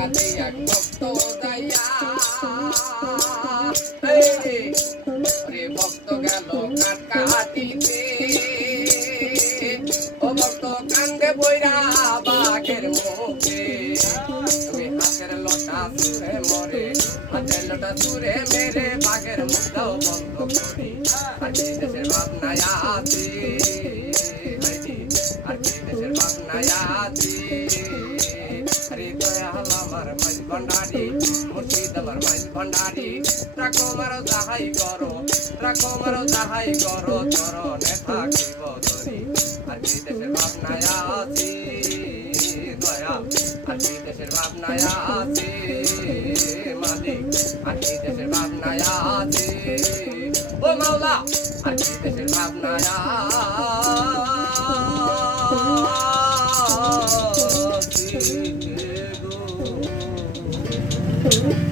কাছে এক ভক্ত যাইয়া রে ভক্ত গেল কাটিতে ও ভক্ত কান্দে বইরা বাঘের মুখে তুমি হাতের লটা সুরে মরে হাতের লটা সুরে মেরে বাঘের মুখটাও বন্ধ করি আর কি দেশের ভাবনায় আছি আর কি দেশের ভাবনায় আছি হরে দয়াল আমার মাইল ভণ্ডারি মুর্শিদ আমার মাইল ভণ্ডারি রাখো মারো যাহাই করো চরণে থাকিব ধরি আর কি দেশের ভাবনায় আছি দয়া আর কি দেশের ভাবনায় আছি মালিক আর কি দেশের ভাবনায় আছি ও মাওলা আর কি দেশের ভাবনায় আছি গো